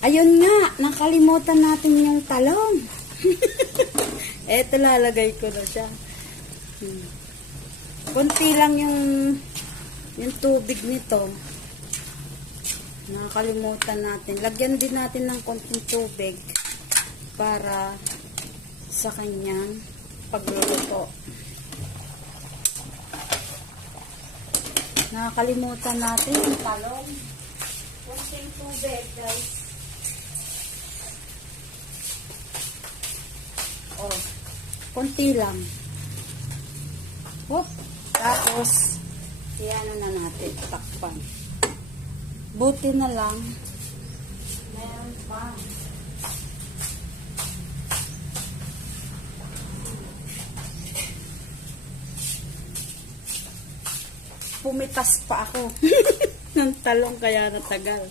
Ayun nga, nakalimutan natin yung talong. Eto, lalagay ko na siya. Kunti lang yung tubig nito. Nakalimutan natin. Lagyan din natin ng konting tubig para sa kanyang pagluluto. Nakakalimutan natin yung talong. Konting tubig, guys. Oh, konti lang. Oh, tapos iano na natin, takpan. Buti na lang meron pa. Pumitas pa ako ng talong kaya natagal.